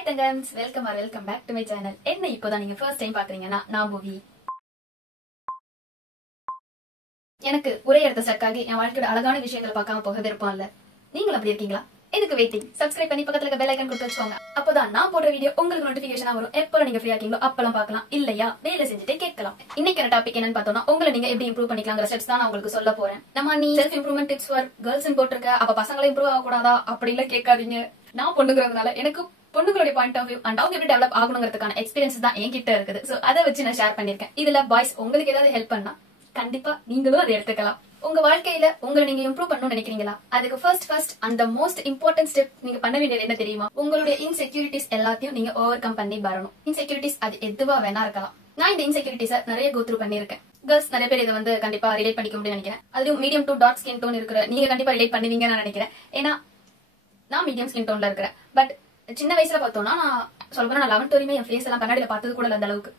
Hi Tangams, welcome back to my channel. என்ன இப்போதான் நீங்க first time பாக்குறீங்கன்னா நான் பூவி. எனக்கு ஒரே இடத்துல ஸ்டக் ஆகி என் வாழ்க்கையோட அழகான விஷயங்களை பார்க்காம போக விருப்பம் இல்ல. நீங்களும் அப்படி இருக்கீங்களா? எதுக்கு வெயிட்டிங்? சப்ஸ்கிரைப் பண்ணி பக்கத்துல இருக்க பெல் ஐகான் கொடுத்து வச்சுக்கோங்க. அப்போதான் நான் போடுற வீடியோ உங்களுக்கு நோட்டிபிகேஷனா வரும். எப்போ நீங்க ஃப்ரீயா இருக்கீங்களோ அப்பலாம் பார்க்கலாம். இல்லையா வேலை செஞ்சுட்டே கேட்கலாம். இன்னைக்கு டாபிக் என்னன்னு பார்த்தோம்னா உங்களை நீங்க எப்படி இம்ப்ரூவ் பண்ணிக்கலாம்ங்கற ஸ்டெப்ஸ் தான் நான் உங்களுக்கு சொல்ல போறேன். நம்ம நீ self improvement tips for girls போட்டுருக்க. அப்ப பசங்கள இம்ப்ரூவ் ஆக கூடாதா அப்படி இல்ல கேட்காதீங்க. நான் பொண்ணுங்கிறதுனால எனக்கு பொண்ணுங்களுடைய பாயிண்ட் ஆஃப் வியூ அண்ட் அவங்க எப்படி டெவலப் ஆகணுங்கிறதுக்கான எக்ஸ்பீரியன்ஸ் தான் என்கிட்ட இருக்குது. சோ அதை வச்சு நான் ஷேர் பண்ணிருக்கேன். இதுல பாய்ஸ் உங்களுக்கு ஏதாவது ஹெல்ப் பண்ணா கண்டிப்பா நீங்களும் அதை எடுத்துக்கலாம். உங்க வாழ்க்கையில உங்களை நீங்க இம்ப்ரூவ் பண்ணணும்னு நினைக்கிறீங்களா? அதுக்கு ஃபர்ஸ்ட் அந்த மோஸ்ட் இம்பார்ட்டன்ட் ஸ்டெப் நீங்க பண்ண வேண்டியது என்ன தெரியுமா? உங்களுடைய இன்செக்யூரிட்டிஸ் எல்லாத்தையும் நீங்க ஓவர் கம் பண்ணி வரணும். இன்செக்யூரிட்டிஸ் அது எதுவா வேணா இருக்கலாம். நான் இந்த இன்செக்யூரிட்டிஸை நிறைய கோ த்ரூ பண்ணிருக்கேன். கேர்ள்ஸ் நிறைய பேர் இதை வந்து கண்டிப்பா ரிலேட் பண்ணிக்க முடியும்னு நினைக்கிறேன். அதுவும் medium to dark skin tone இருக்கிற நீங்க கண்டிப்பா ரிலேட் பண்ணுவீங்கன்னு நான் நினைக்கிறேன். ஏன்னா நான் மீடியம் ஸ்கின் டோன்ல இருக்கிறேன். பட் சின்ன வயசுல பார்த்தோம்னா நான் சொல்றேன், நான் 11th வரையுமே என் ஃபேஸ் எல்லாம் கண்ணாடியில பார்த்தது கூட அந்த அளவுக்கு.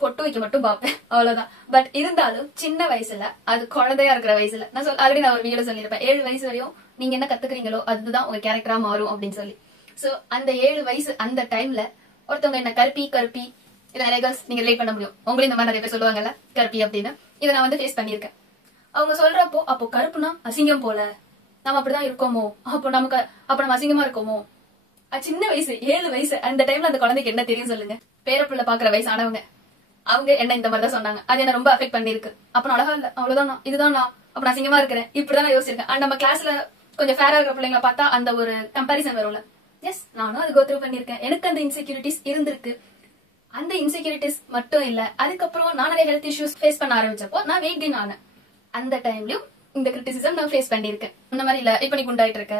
பொட்டு வைக்க மட்டும் பாப்பேன், அவ்வளவுதான். பட் இருந்தாலும் சின்ன வயசுல அது குழந்தையா இருக்கிற வயசுல நான் ஆல்ரெடி நான் ஒரு வீடியோ சொல்லியிருப்பேன். 7 வயசு வரையும் நீங்க என்ன கத்துக்கிறீங்களோ அதுதான் உங்க கேரக்டரா மாறும் அப்படின்னு சொல்லி. சோ அந்த 7 வயசு அந்த டைம்ல ஒருத்தவங்க என்ன கருப்பி இதை நிறைய கேர்ள்ஸ் நீங்க ரிலேட் பண்ண முடியும். உங்களுக்கு இந்த மாதிரி நிறைய பேர் சொல்லுவாங்கல்ல கருப்பி அப்படின்னு. இதை நான் வந்து ஃபேஸ் பண்ணிருக்கேன். அவங்க சொல்றப்போ அப்போ கருப்புனா அசிங்கம் போல, நம்ம அப்படிதான் இருக்கோமோ, அப்ப நம்ம அசிங்கமா இருக்கோமோ. சின்ன வயசு 7 வயசு அந்த டைம்ல அந்த குழந்தைக்கு என்ன தெரியும் சொல்லுங்க? பேரப்புள்ள பாக்குற வயசு ஆனவங்க அவங்க என்ன இந்த மாதிரிதான் சொன்னாங்க. அது என்ன ரொம்ப அஃபெக்ட் பண்ணிருக்கு. அப்ப நான் அழகா இல்ல, அவ்வளவுதான், இதுதான் நான், அப்ப நான் அசிங்கமா இருக்கிறேன், இப்படிதான் நான் யோசிச்சிருக்கேன். அண்ட் நம்ம கிளாஸ்ல கொஞ்சம் ஃபேரா இருக்கிற பிள்ளைங்களை பார்த்தா அந்த ஒரு கம்பாரிசன் வரும்ல. எஸ், நானும் அது கோ த்ரூ பண்ணிருக்கேன். எனக்கு அந்த இன்செக்யூரிட்டிஸ் இருந்திருக்கு. அந்த இன்செக்யூரிட்டிஸ் மட்டும் இல்ல, அதுக்கப்புறம் நான் நிறைய ஹெல்த் இஷ்யூஸ் ஃபேஸ் பண்ண ஆரம்பிச்சப்போ நான் வெயிட் கெயின் ஆனேன். அந்த டைம்லயும் இந்த கிரிட்டிசிசம் நான் ஃபேஸ் பண்ணிருக்கேன். இந்த மாதிரி இல்ல இப்ப நீ குண்டாயிட்டு இருக்க.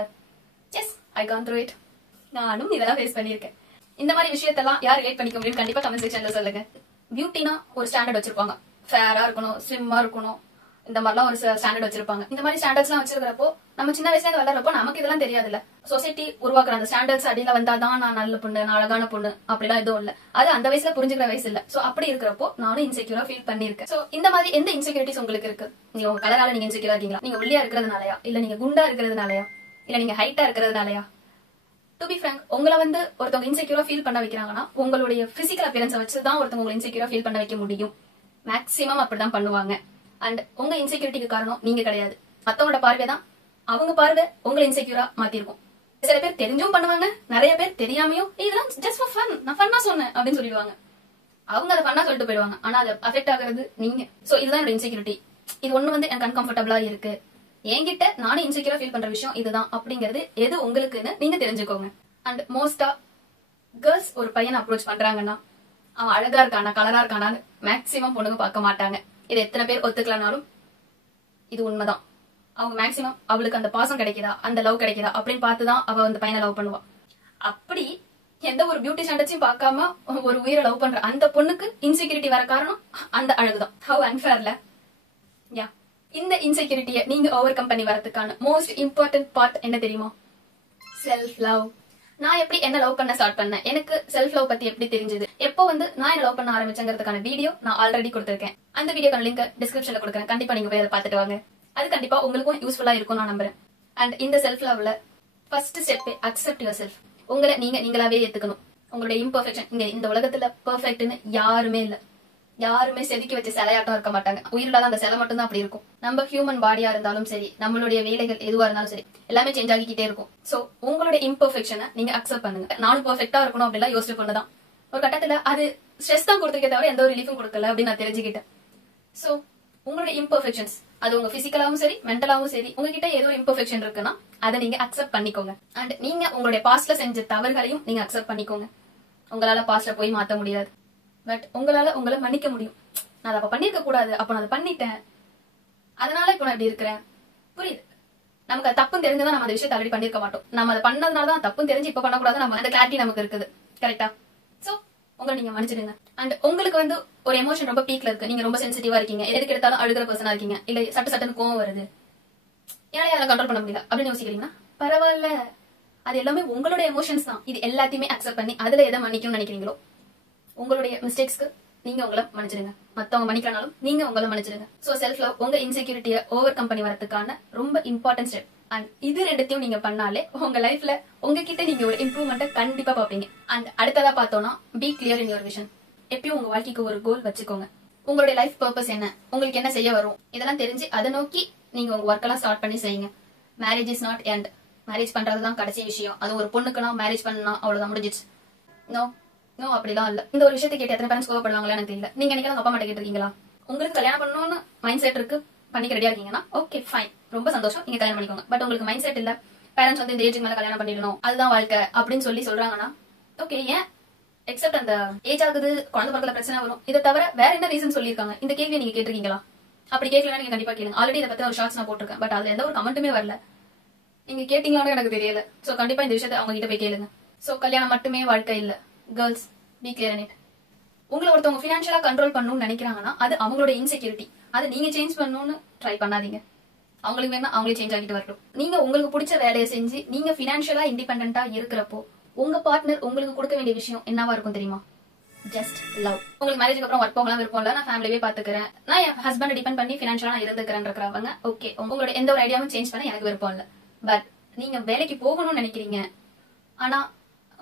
Yes, I gone through it. நானும் இதெல்லாம் ஃபேஸ் பண்ணிருக்கேன். இந்த மாதிரி விஷயத்தெல்லாம் யார் ரிலேட் பண்ணிக்க முடியும் கண்டிப்பா கமெண்ட் செக்ஷன்ல சொல்லுங்க. பியூட்டினா ஒரு ஸ்டாண்டர்ட் வச்சிருப்பாங்க. ஃபேரா இருக்கணும், ஸ்லிம்மா இருக்கணும், இந்த மாதிரிலாம் ஒரு ஸ்டாண்டர்ட் வச்சிருப்பாங்க. இந்த மாதிரி ஸ்டாண்டர்ட்ஸ் எல்லாம் வச்சிருக்கிறப்போ நம்ம சின்ன வயசுல இருந்து வளர்றப்போ நமக்கு இதெல்லாம் தெரியாதுல்ல. சொசைட்டி உருவாக்குற அந்த ஸ்டாண்டர்ட்ஸ் அடியில வந்தாதான் நான் நல்ல பொண்ணு, நான் அழகான பொண்ணு அப்படிலாம் எதுவும் இல்ல. அது அந்த வயசுல புரிஞ்சுக்கிற வயசு இல்ல. சோ அப்படி இருக்கிறப்போ நானும் இன்செக்யூரா ஃபீல் பண்ணிருக்கேன். சோ இந்த மாதிரி எந்த இன்செக்யூரிட்டிஸ் உங்களுக்கு இருக்கு? நீங்க உங்க கலரால நீங்க இன்செக்யூரா இருக்கீங்களா? நீங்க ஒல்லியா இருக்கிறதுனாலயா, இல்ல நீங்க குண்டா இருக்கிறதுனாலயா, இல்ல நீங்க ஹைட்டா இருக்கிறதுனாலயா? டு பி ஃப்ராங்க், உங்களை வந்து ஒருத்தவங்க இன்செக்யூரா ஃபீல் பண்ண வைக்கிறாங்கன்னா உங்களுடைய பிசிக்கல் அப்பியரன்ஸ் வச்சுதான் ஒருத்தவங்க உங்களை இன்செக்யூரா ஃபீல் பண்ண வைக்க முடியும். மேக்ஸிமம் அப்படிதான் பண்ணுவாங்க. அண்ட் உங்க இன்செக்யூரிட்டிக்கு காரணம் நீங்க கிடையாது, மத்தவங்களோட பார்வை தான். அவங்க பார்வை உங்களை இன்செக்யூரா மாத்திருக்கும். சில பேர் தெரிஞ்சும் பண்ணுவாங்க, நிறைய பேர் தெரியாமையும் இதெல்லாம் ஜஸ்ட் ஃபார் ஃபன், நான் ஃபன்னா சொன்னேன் அப்படின்னு சொல்லிடுவாங்க. அவங்க அதை ஃபன்னா சொல்லிட்டு போயிடுவாங்க. ஆனா அது அஃபெக்ட் ஆகுறது நீங்க. சோ இதுதான் என்னோட இன்செக்யூரிட்டி. இது ஒண்ணு வந்து எனக்கு அன்கம்ஃபர்டபுளா இருக்கு, என்கிட்ட நானே இன்செக்யூரா ஃபீல் பண்ற விஷயம் இதுதான் அப்படிங்கிறது எது உங்களுக்குன்னு நீங்க தெரிஞ்சுக்கோங்க. அண்ட் மோஸ்டா கேர்ள்ஸ் ஒரு பையன் அப்ரோச் பண்றாங்கன்னா அவன் அழகா இருக்கானா கலரா இருக்கானான்னு மேக்சிமம் பொண்ணுங்க பார்க்க மாட்டாங்க. இது எத்தனை பேர் ஒத்துக்கலனாலும் இது உண்மைதான். அவங்க மேக்சிமம் அவளுக்கு அந்த பாசம் கிடைக்குதா, அந்த லவ் கிடைக்குதா அப்படின்னு பார்த்துதான் அவ அந்த பையனை லவ் பண்ணுவா. அப்படி எந்த ஒரு பியூட்டி ஸ்டாண்டர்ட்ஸையும் பார்க்காம ஒரு உயிரை லவ் பண்ற அந்த பொண்ணுக்கு இன்செக்யூரிட்டி வர காரணம் அந்த அழகுதான். ஹவ் அன்ஃபேர்ல. யா, இந்த இன்செக்யூரிட்டியை நீங்க ஓவர் கம் பண்ணி வரதுக்கான மோஸ்ட் இம்பார்ட்டன்ட் பார்ட் என்ன தெரியுமா? Self love. நான் எப்படி என்ன லவ் பண்ண ஸ்டார்ட் பண்ணேன், எனக்கு செல்ஃப் லவ் பத்தி எப்படி தெரிஞ்சது, எப்போ வந்து நான் என்ன லவ் பண்ண ஆரம்பிச்சேங்கிறதுக்கான வீடியோ நான் ஆல்ரெடி கொடுத்திருக்கேன். அந்த வீடியோக்கான லிங்க் டிஸ்கிரிப்ஷன்ல கொடுக்குறேன். கண்டிப்பா நீங்க போய் அதை பார்த்துட்டு வாங்க. அது கண்டிப்பா உங்களுக்கும் யூஸ்ஃபுல்லா இருக்கும் நான் நம்புறேன். அண்ட் இந்த செல்ஃப் லவ்ல first step accept yourself. உங்களை நீங்களாவே ஏத்துக்கணும். உங்களுடைய இம்பர்ஃபெக்ஷன், இங்க இந்த உலகத்துல பெர்ஃபெக்ட்னு யாருமே இல்ல. யாருமே செதுக்கி வச்சு சிலையாட்டம் இருக்க மாட்டாங்க. உயிரில்லாத அந்த சிலை மட்டும் தான் அப்படி இருக்கும். நம்ம ஹியூமன் பாடியா இருந்தாலும் சரி, நம்மளுடைய வேலைகள் எதுவா இருந்தாலும் சரி, எல்லாமே சேஞ்ச் ஆகிக்கிட்டே இருக்கும். சோ உங்களுடைய இம்பர்ஃபெக்ஷனை நீங்க அக்செப்ட் பண்ணுங்க. நானும் பெர்ஃபெக்ட்டா இருக்கணும் அப்படிலாம் யோசிச்சு கொண்டுதான் ஒரு கட்டத்துல அது ஸ்ட்ரெஸ் தான் கொடுத்துருக்கே தவிர எந்த ஒரு ரிலீஃபும் கொடுக்கல அப்படின்னு நான் தெரிஞ்சுக்கிட்டேன். சோ உங்களுடைய இம்பர்ஃபெக்ஷன்ஸ், அது உங்க பிசிக்கலாவும் சரி மென்டலாவும் சரி, உங்ககிட்ட ஏதோ இம்பர்ஃபெக்ஷன் இருக்குன்னா அதை நீங்க அக்செப்ட் பண்ணிக்கோங்க. அண்ட் நீங்க உங்களுடைய பாஸ்ட்ல செஞ்ச தவறுகளையும் நீங்க அக்செப்ட் பண்ணிக்கோங்க. உங்களால பாஸ்ட்ல போய் மாத்த முடியாது, பட் உங்களால உங்களை மன்னிக்க முடியும். நான் அதை அப்ப பண்ணிருக்க கூடாது, அப்ப நான் அதை பண்ணிட்டேன், அதனால இப்ப நான் இப்படி இருக்கிறேன். புரியுது? நமக்கு அது தப்புன்னு தெரிஞ்சுதான் நம்ம அந்த விஷயத்தை ஆல்ரெடி பண்ணிருக்க மாட்டோம். நம்ம அதை பண்ணதுனாலதான் தப்புன்னு தெரிஞ்சு இப்ப பண்ணக்கூடாது, நம்ம அந்த கிளாரிட்டி நமக்கு இருக்குது. கரெக்டா? சோ உங்களை நீங்க மன்னிச்சிடுங்க. அண்ட் உங்களுக்கு வந்து ஒரு எமோஷன் ரொம்ப பீக்ல இருக்கு, நீங்க ரொம்ப சென்சிட்டிவா இருக்கீங்க, எதுக்கு எடுத்தாலும் அழுகிற பர்சனா இருக்கீங்க, இல்ல சட்டுன்னு கோவம் வருது, ஏன்னா அதை கண்ட்ரோல் பண்ண முடியல அப்படின்னு யோசிக்கிறீங்கன்னா பரவாயில்ல, அது எல்லாமே உங்களோட எமோஷன்ஸ் தான். இது எல்லாத்தையுமே அக்செப்ட் பண்ணி அதுல எதை மன்னிக்கணும்னு நினைக்கிறீங்களோ உங்களுடைய மிஸ்டேக்ஸ்க்கு நீங்க உங்களை மன்னிச்சிடுங்க. மத்தவங்க மன்னிக்கனாலும் நீங்க உங்களை மன்னிச்சிடுங்க. சோ செல்ஃப் லவ் உங்க இன்செக்யூரிட்டியை ஓவர் கம் பண்ணி வரதுக்கான ரொம்ப இம்பார்ட்டன்ட் ஸ்டெப். அண்ட் இது ரெண்டுத்தையும் நீங்க பண்ணாலே உங்க லைஃப்ல உங்ககிட்ட நீங்க ஒரு இம்ப்ரூவ்மெண்ட் கண்டிப்பா பாப்பீங்க. அண்ட் அடுத்ததா பார்த்தோம்னா B clear in your vision. எப்பயும் உங்க வாழ்க்கைக்கு ஒரு கோல் வச்சுக்கோங்க. உங்களுடைய லைஃப் பர்பஸ் என்ன, உங்களுக்கு என்ன செய்ய வரும், இதெல்லாம் தெரிஞ்சு அதை நோக்கி நீங்க உங்க ஒர்க் எல்லாம் ஸ்டார்ட் பண்ணி செய்யுங்க. Marriage is not end. Marriage பண்றதுதான் கடைசி விஷயம். அது ஒரு பொண்ணுக்குனா மேரேஜ் பண்ணா அவ்வளவுதான் முடிஞ்சிச்சு. நோ நோ, அப்படிலாம் இல்ல. இந்த ஒரு விஷயத்தை கேட்டு எத்தனை பேரண்ட்ஸ் கோவப்படுவாங்களா எனக்கு தெரியல. நீங்க நினைக்கிறத அப்பா அம்மா கேட்டிருக்கீங்களா? உங்களுக்கு கல்யாணம் பண்ணணும்னு மைண்ட் செட் இருக்கு, பண்ணிக்க ரெடியா இருக்கீங்கன்னா ஓகே ஃபைன், ரொம்ப சந்தோஷம், நீங்க கல்யாணம் பண்ணிக்கோங்க. பட் உங்களுக்கு மைண்ட் செட் இல்ல, பேரண்ட்ஸ் வந்து இந்த ஏஜுக்கு மேல கல்யாணம் பண்ணிடணும், அதுதான் வாழ்க்கை அப்படின்னு சொல்லி சொல்றாங்கன்னா ஓகே, ஏன் எக்ஸப்ட் அந்த ஏஜ் ஆகுது, குழந்தை பிறகுல பிரச்சனை வரும், இதை தவிர வேற என்ன ரீசன் சொல்லிருக்காங்க? இந்த கேள்வியை நீங்க கேட்டிருக்கீங்களா? அப்படி கேட்கலன்னா நீங்க கண்டிப்பா கேளுங்க. ஆல்ரெடி இதை பத்தி ஒரு ஷார்ட்ஸ் நான் போட்டிருக்கேன், பட் அதுல எந்த ஒரு கமெண்ட்டுமே வரல. நீங்க கேட்டீங்களான்னு எனக்கு தெரியல. சோ கண்டிப்பா இந்த விஷயத்தை அவங்க கிட்ட போய் கேளுங்க. சோ கல்யாணம் மட்டுமே வாழ்க்கை இல்ல. Girls, B clear in it. உங்களை ஒருத்தவங்க பினான்சியலா கண்ட்ரோல் பண்ணணும்னு நினைக்கிறாங்கன்னா அது அவங்களோட இன்செக்யூரிட்டி. அதை நீங்க சேஞ்ச் பண்ணணும்னு ட்ரை பண்ணாதீங்க. அவங்களுக்கு வேணா அவங்களே சேஞ்ச் ஆகிட்டு வரட்டும். நீங்க உங்களுக்கு பிடிச்ச வேலையை செஞ்சு நீங்க பினான்சியலா இண்டிபெண்டா இருக்கிறப்போ உங்க பார்ட்னர் உங்களுக்கு கொடுக்க வேண்டிய விஷயம் என்னவா இருக்கும் தெரியுமா? Just love. உங்களுக்கு மேரேஜ்க்கு அப்புறம் ஒர்க் போகலாம் விருப்பம் இல்ல, நான் ஃபேமிலியே பாத்துக்கிறேன், நான் என் ஹஸ்பண்ட் டிபெண்ட் பண்ணி பினான்சியலா நான் இருந்துக்கிறேன் ஓகே, உங்களோட எந்த ஒரு ஐடியாவும் சேஞ்ச் பண்ண எனக்கு விருப்பம் இல்ல. பட் நீங்க வேலைக்கு போகணும்னு நினைக்கிறீங்க, ஆனா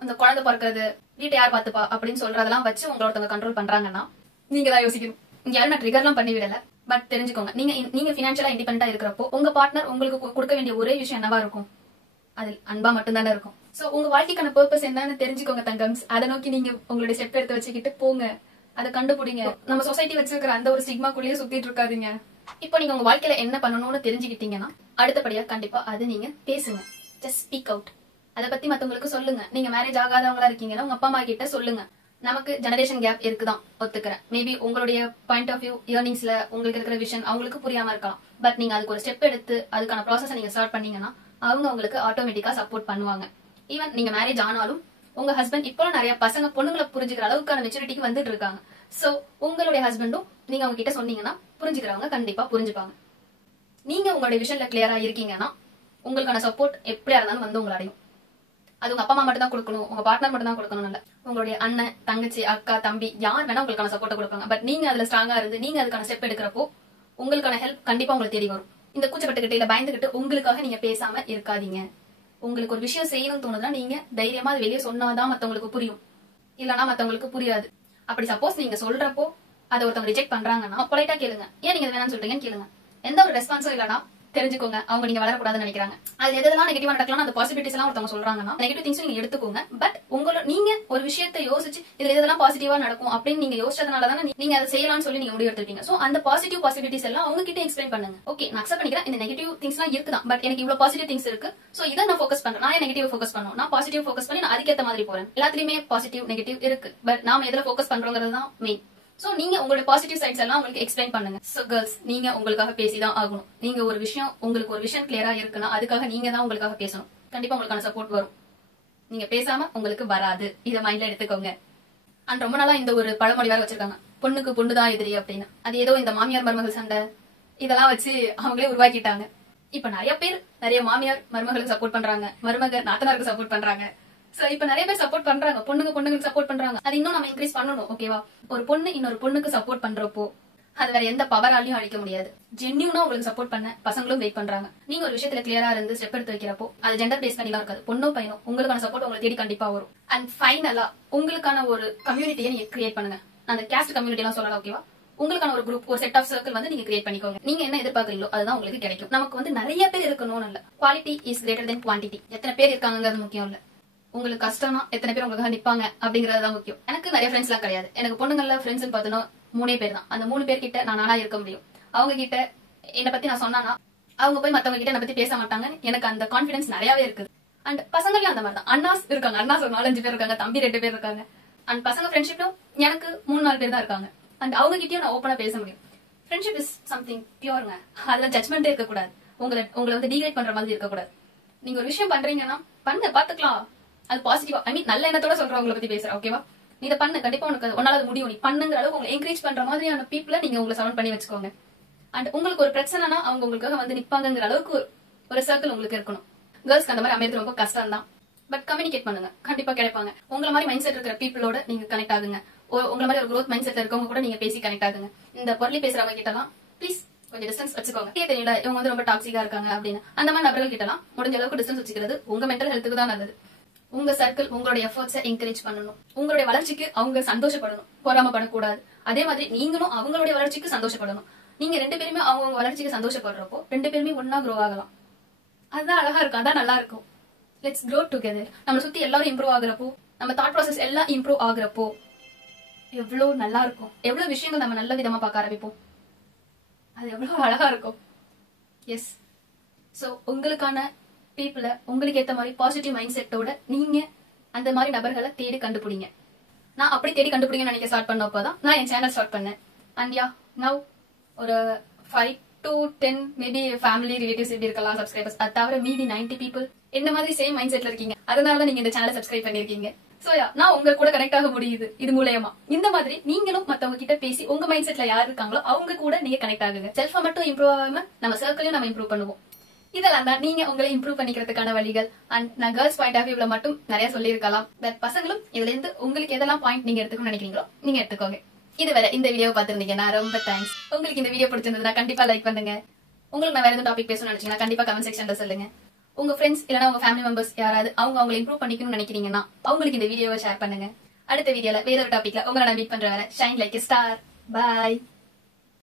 அந்த குழந்தை பிறக்கிறது, வீட்டை யார் பாத்துப்பா அப்படின்னு சொல்றதெல்லாம் வச்சு உங்களோட கண்ட்ரோல் பண்றாங்கன்னா நீங்க தான் யோசிக்கணும். இங்க யாரும் நான் ட்ரிகர்லாம் பண்ணி விடல, பட் தெரிஞ்சுக்கோங்க, நீங்க பினான்சியலா இண்டிபெண்டா இருக்கிறப்போ உங்க பார்ட்னர் உங்களுக்கு கொடுக்க வேண்டிய ஒரே விஷயம் என்னவா இருக்கும்? அது அன்பா மட்டும்தானே இருக்கும். சோ உங்க வாழ்க்கைக்கான பர்பஸ் என்னன்னு தெரிஞ்சுக்கோங்க தங்கம்ஸ். அதை நோக்கி நீங்க உங்களுடைய ஸ்டெப் எடுத்து வச்சுக்கிட்டு போங்க, அதை கண்டுபிடிங்க. நம்ம சொசைட்டி வச்சிருக்கிற அந்த ஒரு ஸ்டிக்மாக்குள்ளேயே சுத்திட்டு இருக்காதீங்க. இப்போ நீங்க உங்க வாழ்க்கையில என்ன பண்ணணும்னு தெரிஞ்சுக்கிட்டீங்கன்னா அடுத்தபடியா கண்டிப்பா அது நீங்க பேசுங்க. Just speak out. அதை பத்தி மத்தவங்களுக்கு சொல்லுங்க. நீங்க மேரேஜ் ஆகாதவங்களா இருக்கீங்கன்னா உங்க அப்பா அம்மா கிட்ட சொல்லுங்க. நமக்கு ஜெனரேஷன் கேப் இருக்குதான், ஒத்துக்கிறேன். மேபி உங்களுடைய பாயிண்ட் ஆஃப் வியூ, இயர்னிங்ஸ்ல உங்களுக்கு இருக்கிற விஷன் அவங்களுக்கு புரியாம இருக்கலாம். பட் நீங்க அதுக்கு ஒரு ஸ்டெப் எடுத்து அதுக்கான ப்ராசஸ் நீங்க ஸ்டார்ட் பண்ணீங்கன்னா அவங்க உங்களுக்கு ஆட்டோமேட்டிக்கா சப்போர்ட் பண்ணுவாங்க. ஈவன் நீங்க மேரேஜ் ஆனாலும் உங்க ஹஸ்பண்ட் இப்போ நிறைய பசங்க பொண்ணுங்களை புரிஞ்சுக்கிற அளவுக்கான மெச்சூரிட்டிக்கு வந்துட்டு இருக்காங்க. சோ உங்களுடைய ஹஸ்பண்டும் நீங்க அவங்க கிட்ட சொன்னீங்கன்னா புரிஞ்சுக்கிறவங்க கண்டிப்பா புரிஞ்சுப்பாங்க. நீங்க உங்களுடைய விஷன்ல கிளியரா இருக்கீங்கன்னா உங்களுக்கான சப்போர்ட் எப்படியா இருந்தாலும் வந்து உங்களை அடையும். அது உங்க அப்பா அம்மா மட்டும் தான் கொடுக்கணும், உங்க பார்ட்னர் மட்டும் தான் கொடுக்கணும் இல்ல. உங்களுடைய அண்ணன், தங்கச்சி, அக்கா, தம்பி யார் வேணா உங்களுக்கான சப்போர்ட் கொடுப்பாங்க. பட் நீங்க அதுல ஸ்ட்ராங்கா இருந்து நீங்க அதுக்கான ஸ்டெப் எடுக்கிறப்போ உங்களுக்கான ஹெல்ப் கண்டிப்பா உங்களுக்கு தேடி வரும். இந்த கூச்சப்பட்டுக்கிட்டு இல்ல பயந்துகிட்டு உங்களுக்காக நீங்க பேசாம இருக்காதீங்க. உங்களுக்கு ஒரு விஷயம் செய்யணும்னு தோணுதுன்னா நீங்க தைரியமா அது வெளியே சொன்னாதான் மத்தவங்களுக்கு புரியும், இல்லனா மத்தவங்களுக்கு புரியாது. அப்படி சப்போஸ் நீங்க சொல்றப்போ அதை ஒருத்தவங்க ரிஜெக்ட் பண்றாங்கன்னா பொலைட்டா கேளுங்க, ஏன் நீங்க வேணாம்னு சொல்றீங்கன்னு கேளுங்க. எந்த ஒரு ரெஸ்பான்ஸும் இல்லனா தெரிஞ்சுக்கோங்க அவங்க நீங்க வளரக்கூடாதுன்னு நினைக்கிறாங்க. அது எதெல்லாம் நெகட்டிவா நடக்கலாம், அந்த பாசிபிலிட்டிஸ் எல்லாம் ஒருத்தவங்க சொல்றாங்கன்னா நெகட்டிவ் திங்ஸ் நீங்க எடுத்துக்கோங்க. பட் நீங்க ஒரு விஷயத்தை யோசிச்சு இதுல இதெல்லாம் பாசிட்டிவா நடக்கும் அப்படின்னு நீங்க யோசிச்சதுனாலதான் நீங்க அதை செய்யலாம்னு சொல்லி நீங்க முடிவு எடுத்துருக்கீங்க. சோ அந்த பாசிட்டிவ் பாசிபிலிட்டிஸ் எல்லாம் அவங்க கிட்ட எக்ஸ்பிளைன் பண்ணுங்க. ஓகே, நான் அக்செப்ட் பண்ணிக்கிறேன், இந்த நெகட்டிவ் திங்ஸ் எல்லாம் இருக்குதான், பட் எனக்கு இவ்வளவு பாசிட்டிவ் திங்ஸ் இருக்கு. சோ இதை நான் ஃபோக்கஸ் பண்றேன், நான் நெகட்டிவ் ஃபோக்கஸ் பண்ணணும், நான் பாசிட்டிவ் ஃபோக்கஸ் பண்ணி நான் அதுக்கேற்ற மாதிரி போறேன். எல்லாத்துலயுமே பாசிட்டிவ் நெகட்டிவ் இருக்கு, பட் நாம எதுல ஃபோக்கஸ் பண்றோங்கிறது தான் மெயின். சோ நீங்க உங்களோட பாசிட்டிவ் சைட்ஸ் எல்லாம் உங்களுக்கு எக்ஸ்பிளைன் பண்ணுங்க. சோ கேர்ள்ஸ், நீங்க உங்களுக்காக பேசிதான் ஆகணும். நீங்க ஒரு விஷயம், உங்களுக்கு ஒரு விஷயம் கிளியரா இருக்குன்னா அதுக்காக நீங்க தான் உங்களுக்காக பேசணும். கண்டிப்பா உங்களுக்கான சப்போர்ட் வரும். நீங்க பேசாம உங்களுக்கு வராது, இத மைண்ட்ல எடுத்துக்கோங்க. அண்ட் ரொம்ப நாளா இந்த ஒரு பழமொழி வேற வச்சிருக்காங்க, பொண்ணுக்கு பொண்ணுதான் எதிரி அப்படின்னு. அது ஏதோ இந்த மாமியார் மருமகள் சண்டை இதெல்லாம் வச்சு அவங்களே உருவாக்கிட்டாங்க. இப்ப நிறைய பேர் நிறைய மாமியார் மருமகளுக்கு சப்போர்ட் பண்றாங்க, மருமக நாத்தனாருக்கு சப்போர்ட் பண்றாங்க. சோ இப்ப நிறைய பேர் சப்போர்ட் பண்றாங்க, பொண்ணுங்களுக்கு சப்போர்ட் பண்றாங்க. அது இன்னும் நம்ம இன்க்ரீஸ் பண்ணணும். ஓகேவா? ஒரு பொண்ணு இன்னொரு பொண்ணுக்கு சப்போர்ட் பண்றப்போ அது வேற எந்த பவராலையும் அழிக்க முடியாது. ஜென்யூனா உங்களுக்கு சப்போர்ட் பண்ண பசங்களும் வெயிட் பண்றாங்க. நீங்க ஒரு விஷயத்துல கிளியரா இருந்து ஸ்டெப் எடுத்து வைக்கிறப்போ அது ஜெண்டர் பேஸ் பண்ணிலாம் இருக்காது. பொண்ணோ பையனோ உங்களுக்கான சப்போர்ட் உங்களை தேடி கண்டிப்பா வரும். அண்ட் ஃபைனலா உங்களுக்கான ஒரு கம்யூனிட்டியை நீங்க கிரியேட் பண்ணுங்க. அந்த கேஸ்ட் கம்யூனிட்டி எல்லாம் சொல்லலாம். ஓகேவா? உங்களுக்கான ஒரு குரூப், ஒரு செட் ஆஃப் சர்க்கிள் வந்து நீங்க கிரியேட் பண்ணிக்கோங்க. நீங்க என்ன எதிர்பார்க்கறீங்களோ அதுதான் உங்களுக்கு கிடைக்கும். நமக்கு வந்து நிறைய பேர் இருக்கணும்னு இல்ல, quality is greater than quantity. எத்தனை பேர் இருக்காங்கிறது முக்கியம் இல்ல, உங்களுக்கு கஷ்டம்னா எத்தனை பேர் உங்களுக்காக நிப்பாங்க அப்படிங்கறதுதான் முக்கியம். எனக்கு நிறைய ஃப்ரெண்ட்ஸ் எல்லாம் கிடையாது. எனக்கு பொண்ணுங்கள்ல ஃப்ரெண்ட்ஸ் பார்த்தோன்னா 3 பேர் தான். அந்த 3 பேர் கிட்ட நான் நானா இருக்க முடியும். அவங்க கிட்ட என்ன பத்தி நான் சொன்னா அவங்க போய் மத்தவங்க கிட்ட என்ன பத்தி பேச மாட்டாங்க. எனக்கு அந்த கான்பிடன்ஸ் நிறையவே இருக்குது. அண்ட் பசங்களையும் அந்த மாதிரி தான். அண்ணாஸ் இருக்காங்க, அண்ணாஸ் ஒரு 4-5 பேர் இருக்காங்க, தம்பி 2 பேர் இருக்காங்க. அண்ட் பசங்க ஃப்ரெண்ட்ஷிப்லும் எனக்கு 3-4 பேர் தான் இருக்காங்க. அண்ட் அவங்க கிட்டயும் நான் ஓப்பனா பேச முடியும். ஃப்ரெண்ட்ஷிப் இஸ் சம்திங் பியூர்ங்க. அதுல ஜட்மெண்டே இருக்கக்கூடாது. உங்களை வந்து டிகிரேட் பண்ற மாதிரி இருக்கக்கூடாது. நீங்க ஒரு விஷயம் பண்றீங்கன்னா பாத்துக்கலாம், அது பாசிட்டிவா, ஐ மீன் நல்ல எண்ணத்தோட சொல்றவங்களை பத்தி பேசுறேன். ஓகேவா? நீ இதை பண்ணு, கண்டிப்பா உனக்கு உன்னால முடியும், நீ பண்ணுங்கிற அளவுக்கு உங்களை என்கரேஜ் பண்ற மாதிரியான பீப்புளை நீங்க உங்களை சரௌண்ட் பண்ணி வச்சுக்கோங்க. அண்ட் உங்களுக்கு ஒரு பிரச்சனைனா அவங்க உங்களுக்காக வந்து நிப்பாங்கிற அளவுக்கு ஒரு சர்க்கிள் உங்களுக்கு இருக்கணும். கேர்ள்ஸ்க்கு அந்த மாதிரி அமைறது ரொம்ப கஷ்டம் தான். பட் கம்யூனிகேட் பண்ணுங்க, கண்டிப்பா கிடைப்பாங்க. உங்களை மாதிரி மைண்ட் செட் இருக்கிற பீப்புளோட நீங்க கனெக்ட் ஆகுங்க. உங்களை மாதிரி ஒரு growth மைண்ட் செட்ல இருக்கவங்க கூட நீங்க பேசி கனெக்ட் ஆகுங்க. இந்த பொருளி பேசுறவங்க கிட்ட எல்லாம் ப்ளீஸ் கொஞ்சம் டிஸ்டன்ஸ் வச்சுக்கோங்க. தெரியல இவங்க வந்து ரொம்ப டாக்ஸிக்கா இருக்காங்க அப்படின்னு அந்த மாதிரி நபர்கள் கிட்டலாம் முடிஞ்ச அளவுக்கு டிஸ்டன்ஸ் வச்சுக்கிறது உங்க மென்டல் ஹெல்த்துக்கு தான் நல்லது. உங்க சர்க்கிள் உங்களுடைய எஃபர்ட்ஸை என்கரேஜ் பண்ணணும். உங்களுடைய வளர்ச்சிக்கு அவங்க சந்தோஷப்படணும், பொறாமப்படக்கூடாது. அதே மாதிரி நீங்களும் அவங்களுடைய வளர்ச்சிக்கு சந்தோஷப்படணும். நீங்க 2 பேருமே அவங்க வளர்ச்சிக்கு சந்தோஷப்படுறப்போ 2 பேருமே ஒன்னா க்ரோ ஆகலாம். அதுதான் அழகா இருக்கும், அதான் நல்லா இருக்கும். Let's grow together. நம்ம சுத்தி எல்லாரும் இம்ப்ரூவ் ஆகுறப்போ, நம்ம தாட் ப்ராசஸ் எல்லாம் இம்ப்ரூவ் ஆகுறப்போ எவ்வளவு நல்லா இருக்கும். எவ்வளவு விஷயங்கள் நம்ம நல்ல விதமா பார்க்க ஆரம்பிப்போம். அது எவ்வளவு அழகா இருக்கும். எஸ். சோ உங்களுக்கான பீப்புள உங்களுக்கு ஏத்த மாதிரி பாசிட்டிவ் மைண்ட் செட்டோட நீங்க அந்த மாதிரி நபர்களை தேடி கண்டுபிடிங்க. நான் அப்படி தேடி கண்டுபிடிங்கன்னு நினைக்க ஸ்டார்ட் பண்ணப்பதான் நான் என் சேனல் ஸ்டார்ட் பண்ணேன். அண்ட் யா நவ் ஒரு 5 to 10 மேபி ஃபேமிலி ரிலேட்டிவ்ஸ் எப்படி இருக்கலாம் சப்ஸ்கிரைபர்ஸ். அது தவிர மீதி 90 பீப்புள் என்ன மாதிரி சேம் மைண்ட் செட்ல இருக்கீங்க. அதனாலதான் நீங்க இந்த சேனலை சப்ஸ்கிரைப் பண்ணிருக்கீங்க. சோ யா நான் உங்க கூட கனெக்ட் ஆக முடியுது இது மூலமா. இந்த மாதிரி நீங்களும் மத்தவங்க கிட்ட பேசி உங்க மைண்ட் செட்ல யார் இருக்காங்களோ அவங்க கூட நீங்க கனெக்ட் ஆகுங்க. செல்ஃபா மட்டும் இம்ப்ரூவ் ஆகாம நம்ம சர்க்கிளையும் நம்ம இம்ப்ரூவ் பண்ணுவோம். இதெல்லாம் தான் நீங்க உங்களை இம்ப்ரூவ் பண்ணிக்கிறதுக்கான வழிகள். அண்ட் நான் கேர்ள்ஸ் பாயிண்ட் ஆஃப் வியூல மட்டும் நிறைய சொல்லியிருக்கலாம். பட் பசங்களும் இதுல இருந்து உங்களுக்கு எதெல்லாம் பாயிண்ட் நீங்க எடுத்துக்கணும்னு நினைக்கிறீங்களோ நீங்க எடுத்துக்கோங்க. இதுவரை இந்த வீடியோ பாத்துருந்தீங்கன்னா ரொம்ப தேங்க்ஸ். உங்களுக்கு இந்த வீடியோ பிடிச்சிருந்ததுன்னா கண்டிப்பா லைக் பண்ணுங்க. உங்களுக்கு நான் வேற எதுவும் டாபிக் பேசணும்னு நினைச்சீங்கன்னா கண்டிப்பா கமெண்ட் செக்ஷன்ல சொல்லுங்க. உங்க ஃப்ரெண்ட்ஸ் இல்லனா உங்க ஃபேமிலி மெம்பர்ஸ் யாராவது அவங்க இம்ப்ரூவ் பண்ணிக்கணும்னு நினைக்கிறீங்கன்னா அவங்களுக்கு இந்த வீடியோவை ஷேர் பண்ணுங்க. அடுத்த வீடியோல வேற ஒரு டாபிக்ல உங்களை நான் மீட் பண்ற வரை shine like a star. Bye.